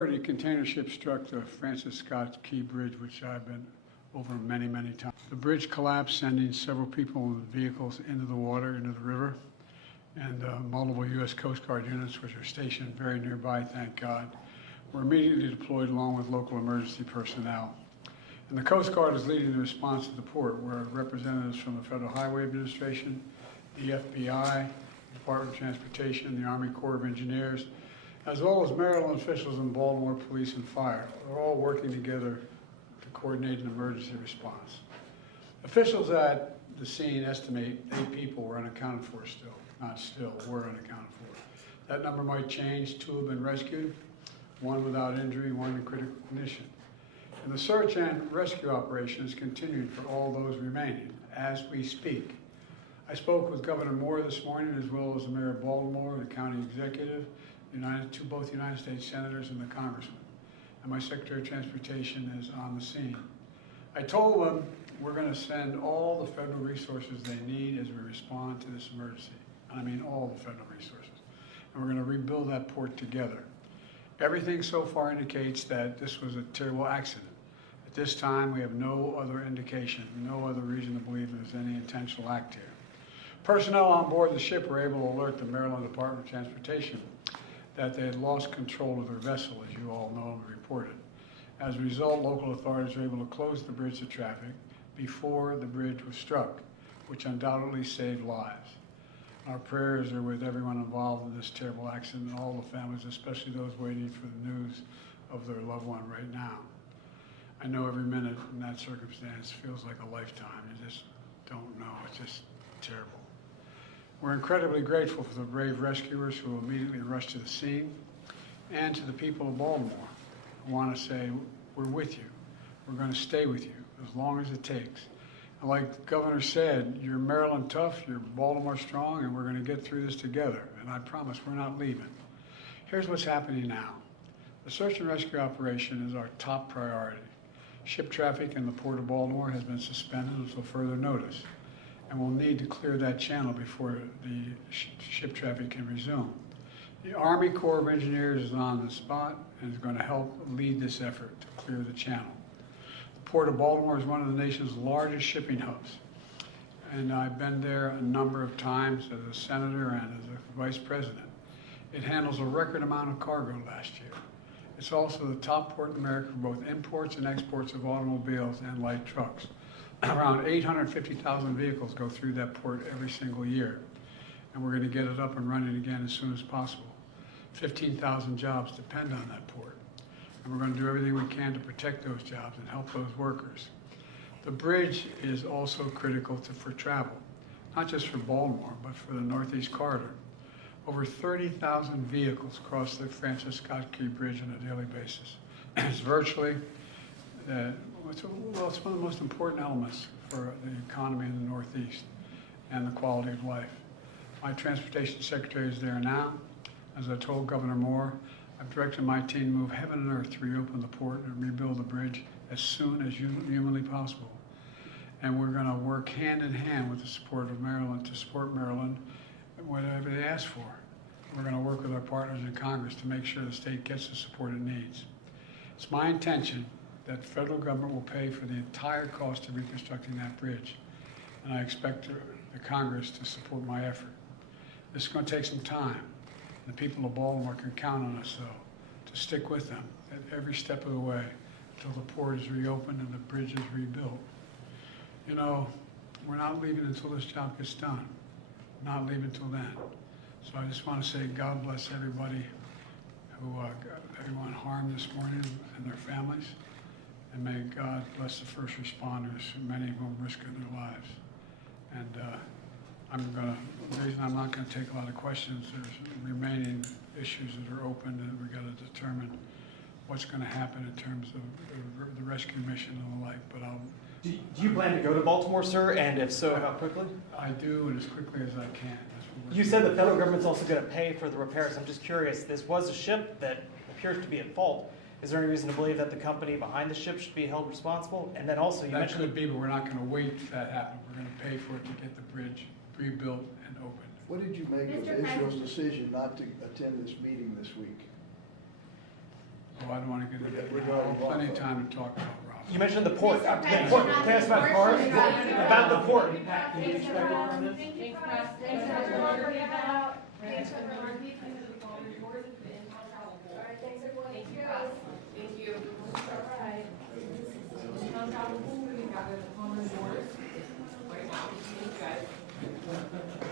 The container ship struck the Francis Scott Key Bridge, which I've been over many, many times. The bridge collapsed, sending several people in vehicles into the water, into the river, and multiple U.S. Coast Guard units, which are stationed very nearby, thank God, were immediately deployed along with local emergency personnel. And the Coast Guard is leading the response to the port, where representatives from the Federal Highway Administration, the FBI, the Department of Transportation, the Army Corps of Engineers, as well as Maryland officials and Baltimore Police and Fire, are all working together to coordinate an emergency response. Officials at the scene estimate 8 people were unaccounted for still, not still, were unaccounted for. That number might change. 2 have been rescued, 1 without injury, 1 in critical condition. And the search and rescue operation is continuing for all those remaining as we speak. I spoke with Governor Moore this morning, as well as the Mayor of Baltimore, the County Executive, both United States Senators and the Congressman. And my Secretary of Transportation is on the scene. I told them we're going to send all the federal resources they need as we respond to this emergency. And I mean all the federal resources. And we're going to rebuild that port together. Everything so far indicates that this was a terrible accident. At this time, we have no other indication, no other reason to believe there's any intentional act here. Personnel on board the ship were able to alert the Maryland Department of Transportation that they had lost control of their vessel, as you all know and reported. As a result, local authorities were able to close the bridge to traffic before the bridge was struck, which undoubtedly saved lives. Our prayers are with everyone involved in this terrible accident and all the families, especially those waiting for the news of their loved one right now. I know every minute in that circumstance feels like a lifetime. You just don't know. It's just terrible. We're incredibly grateful for the brave rescuers who immediately rushed to the scene, and to the people of Baltimore. I want to say, we're with you. We're going to stay with you as long as it takes. And like the governor said, you're Maryland tough, you're Baltimore strong, and we're going to get through this together. And I promise we're not leaving. Here's what's happening now. The search and rescue operation is our top priority. Ship traffic in the Port of Baltimore has been suspended until further notice, and we'll need to clear that channel before the ship traffic can resume. The Army Corps of Engineers is on the spot and is going to help lead this effort to clear the channel. The Port of Baltimore is one of the nation's largest shipping hubs, and I've been there a number of times as a senator and as a vice president. It handles a record amount of cargo last year. It's also the top port in America for both imports and exports of automobiles and light trucks. Around 850,000 vehicles go through that port every single year, and we're going to get it up and running again as soon as possible. 15,000 jobs depend on that port, and we're going to do everything we can to protect those jobs and help those workers. The bridge is also critical for travel, not just for Baltimore, but for the Northeast Corridor. Over 30,000 vehicles cross the Francis Scott Key Bridge on a daily basis. It's virtually it's one of the most important elements for the economy in the Northeast and the quality of life. My transportation secretary is there now. As I told Governor Moore, I've directed my team to move heaven and earth to reopen the port and rebuild the bridge as soon as humanly possible. And we're going to work hand in hand with the support of Maryland to support Maryland whatever they ask for. We're going to work with our partners in Congress to make sure the state gets the support it needs. It's my intention that the federal government will pay for the entire cost of reconstructing that bridge, and I expect the Congress to support my effort. This is going to take some time. The people of Baltimore can count on us, though, to stick with them at every step of the way until the port is reopened and the bridge is rebuilt. You know, we're not leaving until this job gets done. We're not leaving until then. So I just want to say God bless everybody who got everyone harmed this morning and their families. And may God bless the first responders, many of whom risked their lives. And the reason I'm not going to take a lot of questions, there's remaining issues that are open, and we've got to determine what's going to happen in terms of the rescue mission and the like. But Do you plan to go to Baltimore, sir? And if so, how quickly? I do, and as quickly as I can. You said the federal government's also going to pay for the repairs. I'm just curious, this was a ship that appears to be at fault. Is there any reason to believe that the company behind the ship should be held responsible? And then also, you mentioned... That could be, but we're not going to wait for that to happen. We're going to pay for it to get the bridge rebuilt and opened. What did you make of Israel's decision not to attend this meeting this week? Oh, I don't want to get into that. I'll have plenty of time to talk about Ross. You mentioned the port. Can I ask about cars? About the port. Thanks for everyone. Thank you. All right. Inbound travel pool, we can gather the common doors right now. Thank you guys.